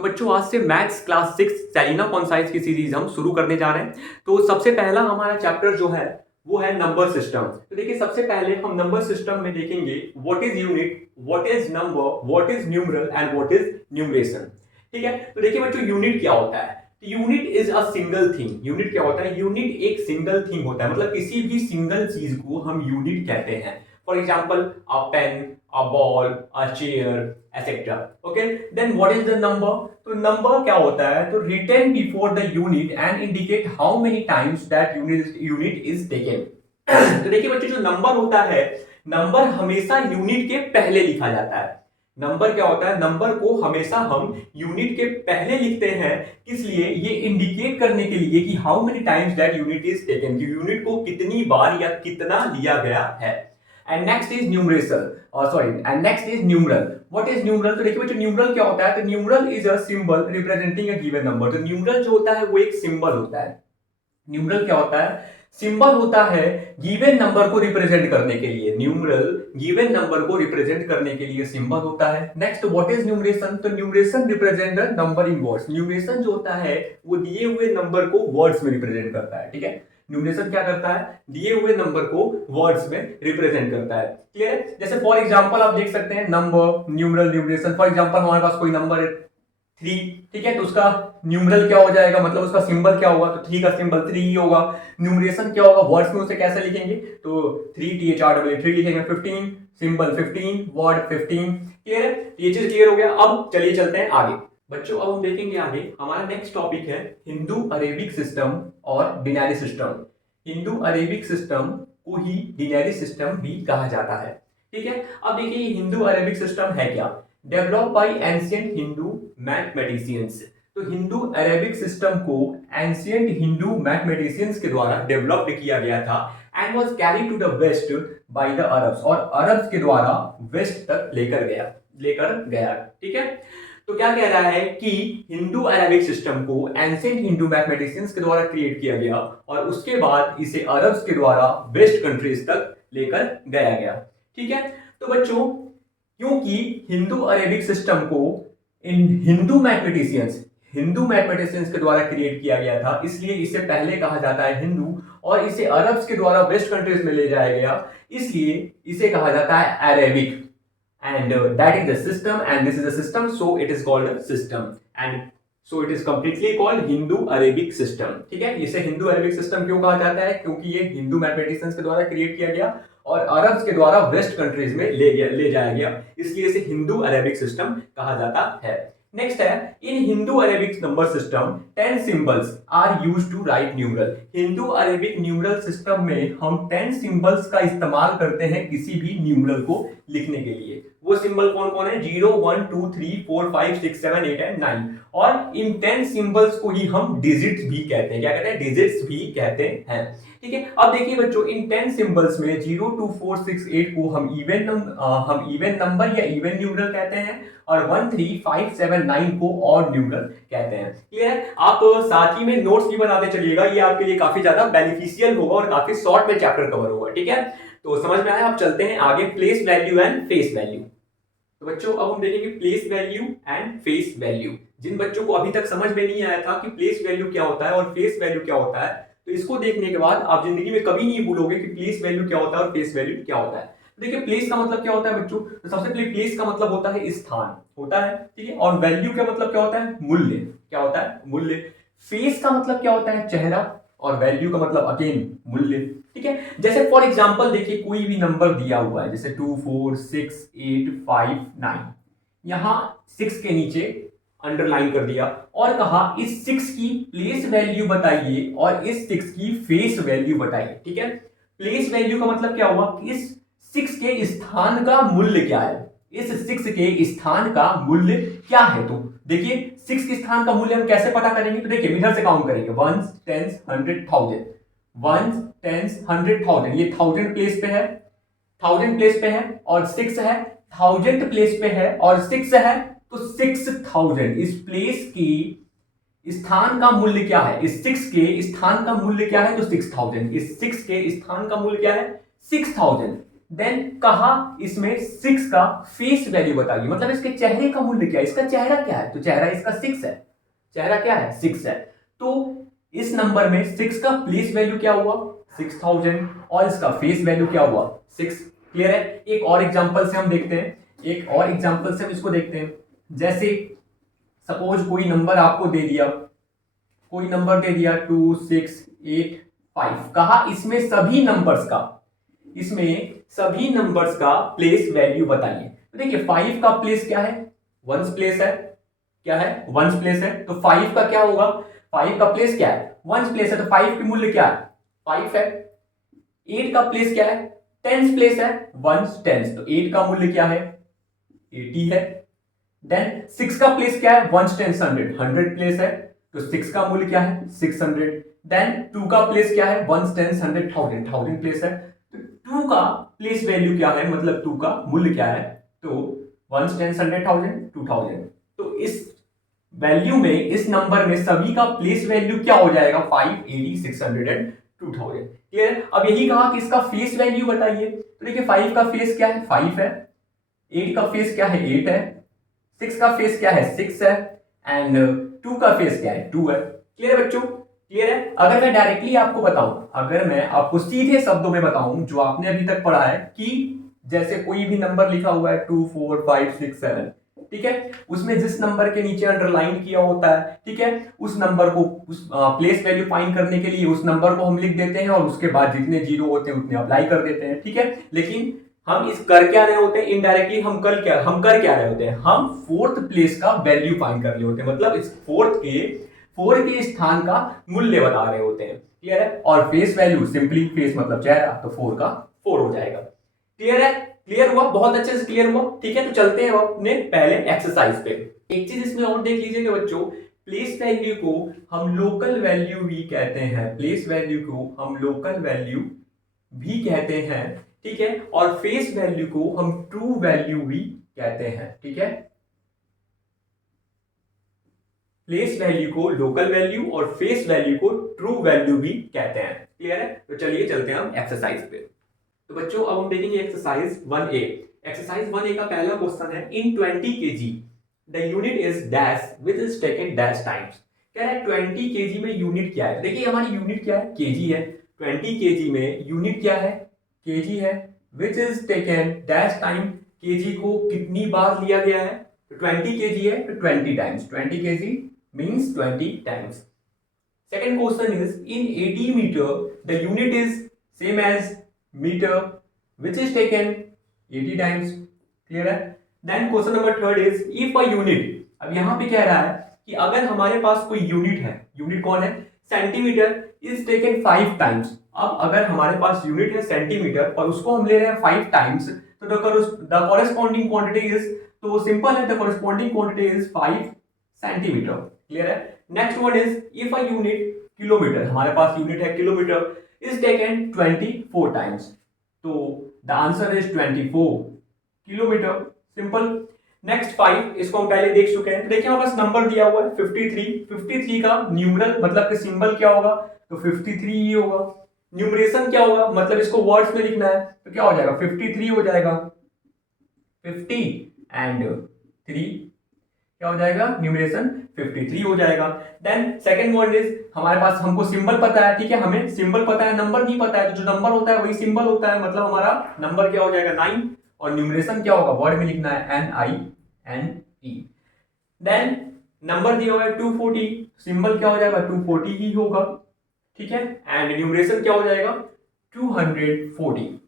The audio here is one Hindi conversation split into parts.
तो बच्चों आज से मैथ्स क्लास 6 सेलिना कॉन्साइज की सीरीज हम शुरू करने जा रहे हैं। तो सबसे पहला हमारा चैप्टर जो है वो है नंबर सिस्टम। तो देखिए सबसे पहले हम नंबर सिस्टम में देखेंगे what is unit, what is number, what is numeral and what is numeration. ठीक है, तो देखिए बच्चों यूनिट क्या होता है। Unit is a single thing. Unit क्या होता है? यूनिट एक सिंगल थिंग होता है, मतलब किसी भी सिंगल चीज को हम यूनिट कहते हैं। For example a pen, a ball, a chair, etc. Okay, then what is the number? तो नंबर क्या होता है? तो written before the unit and indicate how many times that unit is taken. तो देखिए बच्चों जो नंबर होता है, नंबर हमेशा यूनिट के पहले लिखा जाता है। नंबर क्या होता है? नंबर को हमेशा हम यूनिट के पहले लिखते हैं। किस लिए? ये इंडिकेट करने के लिए कि how many times that unit is taken, कि यूनिट को कितनी बार या कितना लिया गया है। And next is numeration, and next is numeral. What is numeral? तो देखिए बच्चों न्यूमरल क्या होता है? तो numeral is a symbol representing a given number. तो न्यूमरल जो होता है वो एक सिंबल होता है। न्यूमरल क्या होता है? सिंबल होता है गिवन नंबर को रिप्रेजेंट करने के लिए। न्यूमरल गिवन नंबर को रिप्रेजेंट करने के लिए सिंबल होता है। Next what is numeration? तो numeration represent the number in words. Numeration जो होता है वो दिए हुए नंबर को वर्ड्स में रिप्रेजेंट करता है। ठीक है, न्यूमरेशन क्या करता है? दिए हुए नंबर को वर्ड्स में रिप्रेजेंट करता है। क्लियर है? जैसे फॉर एग्जांपल आप देख सकते हैं number, numeral, numeration. For example हमारे पास कोई नंबर है 3, ठीक है, तो उसका न्यूमरल क्या हो जाएगा, मतलब उसका सिंबल क्या होगा? तो 3 का सिंबल 3 ही होगा। न्यूमरेशन क्या होगा? वर्ड्स में उसे कैसे लिखेंगे? तो 3 लिखेंगे। 15 सिंबल 15, वर्ड 15। क्लियर है? ये चीज क्लियर हो गया। अब चलिए चलते हैं आगे। बच्चों अब हम देखेंगे आगे, हमारा नेक्स्ट टॉपिक है हिंदू अरेबिक सिस्टम और बिनारी सिस्टम। हिंदू अरेबिक सिस्टम को ही बिनारी सिस्टम भी कहा जाता है। ठीक है, अब देखिए हिंदू अरेबिक सिस्टम है क्या? Develop by ancient Hindu mathematicians. तो हिंदू अरेबिक सिस्टम को एंशिएंट हिंदू मैथमेटिशियंस के द्वारा डेवलप किया गया था and was carry to the west by the Arabs, और अरब्स के द्वारा वेस्ट तक लेकर गया। ठीक है, तो क्या कह रहा है कि हिंदू अरेबिक सिस्टम को एंशिएंट हिंदू मैथमेटिशियंस के द्वारा क्रिएट किया गया और उसके बाद इसे अरब्स के द्वारा वेस्ट कंट्रीज तक लेकर गया गया। ठीक है, तो बच्चों क्योंकि हिंदू अरेबिक सिस्टम को हिंदू मैथमेटिशियंस के द्वारा क्रिएट किया गया था, इसलिए इसे पहले कहा जाता है हिंदू, और इसे अरब्स के द्वारा वेस्ट कंट्रीज में ले जाया गया, इसलिए इसे कहा जाता है Arabic. and that is the system and this is a system, so it is called a system and so it is completely called Hindu Arabic system। ठीक है, इसे हिंदू अरेबिक सिस्टम क्यों कहा जाता है? क्योंकि ये हिंदू मैथमेटिशियंस के द्वारा क्रिएट किया गया और अरब्स के द्वारा वेस्ट कंट्रीज में ले जाया गया, इसलिए इसे हिंदू अरेबिक सिस्टम कहा जाता है। नेक्स्ट है in Hindu Arabic number system 10 symbols are used to write numeral. Hindu Arabic numeral system में हम 10 सिंबल्स का इस्तेमाल करते हैं किसी भी न्यूमरल को लिखने के लिए। वो सिंबल कौन कौन है? 0 1 2 3 4 5 6 7 8 एंड 9। और इन 10 सिंबल्स को ही हम डिजिट्स भी कहते हैं। क्या कहते हैं? डिजिट्स भी कहते हैं। ठीक है, अब देखिए बच्चों इन 10 सिंबल्स में 0 2 4 6 8 को हम इवन नंबर या इवन न्यूमरल कहते हैं और 1 3 5 7 9 को ऑड न्यूमरल कहते हैं। क्लियर है? आप साथ ही में नोट्स भी बनाते चलिएगा, ये आपके लिए काफी ज्यादा बेनिफिशियल होगा और काफी शॉर्ट में चैप्टर कवर होगा। ठीक है, तो समझ में आया? आप चलते हैं आगे, place value and face value. तो बच्चों अब हम देखेंगे place value and face value. जिन बच्चों को अभी तक समझ में नहीं आया था कि प्लेस वैल्यू क्या होता है और फेस वैल्यू क्या होता है, तो इसको देखने के बाद आप जिंदगी में कभी नहीं भूलोगे कि प्लेस वैल्यू क्या होता है और फेस वैल्यू क्या होता है। तो देखिए प्लेस का मतलब क्या होता है बच्चों? तो सबसे पहले प्लेस का मतलब होता है स्थान होता है। ठीक है, और वैल्यू का मतलब क्या होता है? मूल्य। क्या होता है? मूल्य। फेस का मतलब क्या होता है? चेहरा। और वैल्यू का मतलब अगेन मूल्य। ठीक है, जैसे फॉर एग्जांपल देखिए कोई भी नंबर दिया हुआ है, जैसे 2 4 6 8 5 9, यहां 6 के नीचे अंडरलाइन कर दिया और कहा इस 6 की प्लेस वैल्यू बताइए और इस 6 की फेस वैल्यू बताइए। ठीक है, प्लेस वैल्यू का मतलब क्या हुआ कि इस 6 के स्थान का मूल्य क्या है, इस 6 के स्थान का मूल्य क्या है। तो देखिए 6 के स्थान का मूल्य हम कैसे पता करेंगे? तो देखिए इधर से काउंट करेंगे 1 10 100 1000, 1 10 100 1000, ये 1000 प्लेस पे है, 1000 प्लेस पे है, और 6 है 1000 प्लेस पे है और 6 है, तो 6000 इस प्लेस की स्थान का मूल्य क्या है? इस 6 के स्थान का मूल्य क्या है? तो 6000। इस 6 के स्थान का मूल्य क्या है? 6000। देन कहा इसमें 6 का फेस वैल्यू बताइए, मतलब इसके चेहरे का मूल्य क्या है, इसका चेहरा क्या है, तो चेहरा इसका 6 है, चेहरा क्या है 6 है। तो इस नंबर में 6 का प्लेस वैल्यू क्या हुआ 6000 और इसका फेस वैल्यू क्या हुआ 6। क्लियर है। एक और एग्जांपल से हम देखते हैं, एक और एग्जांपल से हम इसको देखते हैं। जैसे सपोज कोई नंबर आपको दे दिया, कोई नंबर दे दिया 2 6 8 5, कहा इसमें सभी नंबर्स का, इसमें सभी नंबर्स का प्लेस वैल्यू बताइए। तो देखिए 5 का प्लेस क्या है, वंस प्लेस है, क्या है वंस प्लेस है, तो 5 का क्या होगा, 5 का प्लेस क्या है वंस प्लेस है, तो 5 की मूल्य क्या है 5 है। 8 का प्लेस क्या है टेंस प्लेस है, वंस टेंस, तो 8 का मूल्य क्या है 80 है। देन 6 का प्लेस क्या है वंस टेंस 100, 100 प्लेस है, तो 6 का मूल्य क्या है 600। देन 2 का प्लेस क्या है वंस टेंस 100, 1000, 1000 प्लेस है, तो 2 का प्लेस वैल्यू क्या है, मतलब 2 का मूल्य क्या है, तो वंस टेंस 100, 1000, 2000। तो इस वैल्यू में, इस नंबर में सभी का प्लेस वैल्यू क्या हो जाएगा 5 80 600 एंड 2000। क्लियर। अब यही कहा कि इसका फेस वैल्यू बताइए, तो देखिए 5 का फेस क्या है 5 है, 8 का फेस क्या है 8 है, 6 का फेस क्या है 6 है, एंड 2 का फेस क्या है 2 है। क्लियर है बच्चों, क्लियर है। अगर मैं डायरेक्टली आपको बताऊं, अगर मैं आपको सीधे शब्दों में बताऊं जो आपने अभी तक पढ़ा है, कि जैसे कोई भी नंबर लिखा हुआ है 2 4 5 6 7, ठीक है, उसमें जिस नंबर के नीचे अंडरलाइन किया होता है, ठीक है, उस नंबर को, उस प्लेस वैल्यू फाइंड करने के लिए उस नंबर को हम लिख देते हैं और उसके बाद जितने जीरो होते हैं उतने अप्लाई कर देते हैं, ठीक है। लेकिन हम इस कर क्या रहे होते हैं, इनडायरेक्टली हम कर क्या रहे होते हैं, हम फोर्थ प्लेस का वैल्यू फाइंड कर रहे होते हैं, मतलब इस फोर के स्थान का मूल्य बता रहे होते हैं। क्लियर है। और फेस वैल्यू, सिंपली फेस मतलब चेहरा, तो 4 का 4 हो जाएगा। क्लियर है, क्लियर हुआ, बहुत अच्छे से क्लियर हुआ। ठीक है, तो चलते हैं अपने पहले एक्सरसाइज पे। एक चीज इसमें और देख लीजिएगा बच्चों, प्लेस वैल्यू को हम लोकल वैल्यू भी कहते हैं, प्लेस वैल्यू को हम लोकल वैल्यू भी कहते हैं, ठीक है, और फेस वैल्यू को हम ट्रू वैल्यू भी कहते हैं, ठीक है। प्लेस वैल्यू को लोकल वैल्यू और फेस वैल्यू को ट्रू वैल्यू भी कहते हैं। क्लियर है। तो चलिए चलते हैं हम एक्सरसाइज पे। तो बच्चों अब हम देखेंगे एक्सरसाइज 1A। एक्सरसाइज 1A का पहला क्वेश्चन है, इन 20 kg the unit is dash which is taken dash times. कह रहा है 20 kg में यूनिट क्या है। देखिए हमारी यूनिट क्या है kg है, 20 kg में यूनिट क्या है kg है, which is taken dash time, kg को कितनी बार लिया गया है, तो 20 kg है तो 20 times, 20 kg means 20 times. Second question is, in 80 meter the unit is same as meter which is taken 80 times. Clear है। Then question number third is, if a unit, अब यहां पे कह रहा है कि अगर हमारे पास कोई यूनिट है, यूनिट कौन है सेंटीमीटर, इज टेकन 5 टाइम्स। अब अगर हमारे पास यूनिट है सेंटीमीटर और उसको हम ले रहे हैं 5 टाइम्स, तो द कॉरेस्पॉन्डिंग क्वांटिटी इज, तो सिंपल है, the corresponding quantity is 5 centimetre. Clear है। Next one is, if a unit kilometre, हमारे पास यूनिट है किलोमीटर, इज टेकन 24 टाइम्स, तो the answer is 24 kilometre. Simple. Next 5, इसको हम पहले देख चुके हैं। तो देखिए हमारे पास नंबर दिया हुआ है 53, 53 का न्यूमरल मतलब कि सिंबल क्या होगा, तो 53 ही होगा। न्यूमरेशन क्या होगा, मतलब इसको वर्ड्स में लिखना है, तो क्या हो जाएगा 53 हो जाएगा, 50 एंड 3 क्या हो जाएगा, न्यूमरेशन 53 हो जाएगा। देन सेकंड वर्ड इज, हमारे पास हमको सिंबल पता है, ठीक है, हमें सिंबल पता है, नंबर नहीं पता है, तो जो नंबर होता है वही सिंबल होता है, मतलब हमारा नंबर क्या हो जाएगा 9, और न्यूमरेशन क्या होगा, वर्ड में लिखना है NINE। देन नंबर दिया हुआ है 240, सिंबल क्या हो जाएगा 240 ही होगा, ठीक है, एंड न्यूमरेशन क्या हो जाएगा 240, 240।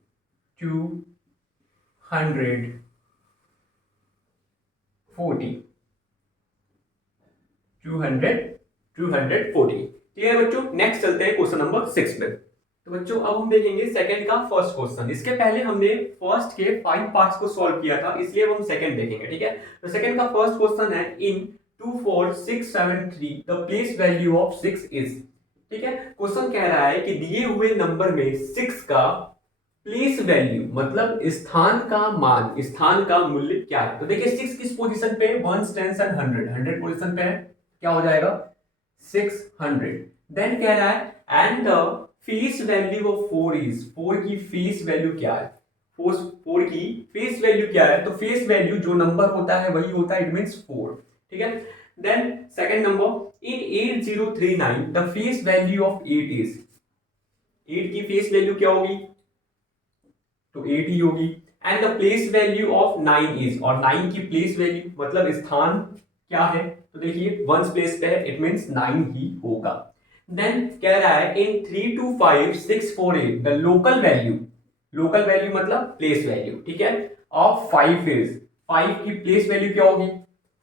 ठीक है बच्चों, नेक्स्ट चलते हैं क्वेश्चन नंबर 6 पे। तो बच्चों अब हम देखेंगे सेकंड का फर्स्ट क्वेश्चन। इसके पहले हमने फर्स्ट के 5 पार्ट्स को सॉल्व किया था, इसलिए अब हम सेकंड देखेंगे, ठीक है। तो सेकंड का फर्स्ट क्वेश्चन है, इन 24673 the place value of 6 is. ठीक है, क्वेश्चन कह रहा है कि दिए हुए नंबर में 6 का प्लेस वैल्यू मतलब स्थान का मान, स्थान का मूल्य क्या है। तो देखिए 6 किस पोजीशन पे है, 1 10 एंड 100 पोजीशन पे है, क्या हो जाएगा 600। देन कह रहा है and the face value of 4 is, 4 की फेस वैल्यू क्या है, फोर की फेस वैल्यू क्या है, तो फेस वैल्यू जो नंबर होता है वही होता है, इट मींस 4, ठीक है। Then second number in 8039 the face value of 8 is, 8 की फेस वैल्यू क्या होगी, तो 8 ही होगी। And the place value of 9 is, और 9 की प्लेस वैल्यू मतलब स्थान क्या है, तो देखिए वंस प्लेस पे है, इट मींस 9 ही होगा। देन कह रहा है इन 325648 the local value, local value मतलब प्लेस वैल्यू, ठीक है, ऑफ 5 इज, 5 की प्लेस वैल्यू क्या होगी,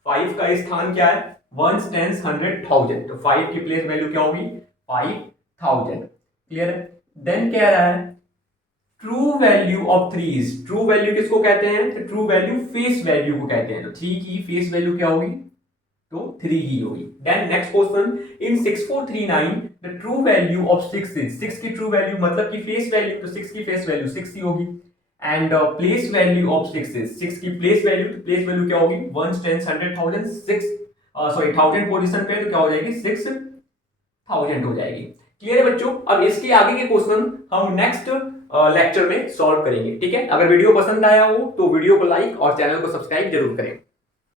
5 का स्थान क्या है, वंस टेंस 100,000, तो 5 की प्लेस वैल्यू क्या होगी, 5000, क्लियर है। देन कह रहा है true value of 3 is, true value किसको कहते हैं, तो ट्रू वैल्यू फेस वैल्यू को कहते हैं, तो 3 की फेस वैल्यू क्या होगी, तो 3 ही होगी। Then next question in 6439 the true value of 6 is, 6 की ट्रू वैल्यू मतलब की फेस वैल्यू, तो 6 की फेस वैल्यू 6 ही होगी। And place value of 6 is, 6 की प्लेस वैल्यू, तो प्लेस वैल्यू क्या होगी, 1 10 100,000, 6 सॉरी 1000 पोजीशन पे, तो क्या हो जाएगी 6000 हो जाएगी। क्लियर है बच्चों। अब इसके आगे के क्वेश्चन हम नेक्स्ट लेक्चर में सॉल्व करेंगे, ठीक है। अगर वीडियो पसंद आया हो तो वीडियो को लाइक और चैनल को सब्सक्राइब जरूर करें।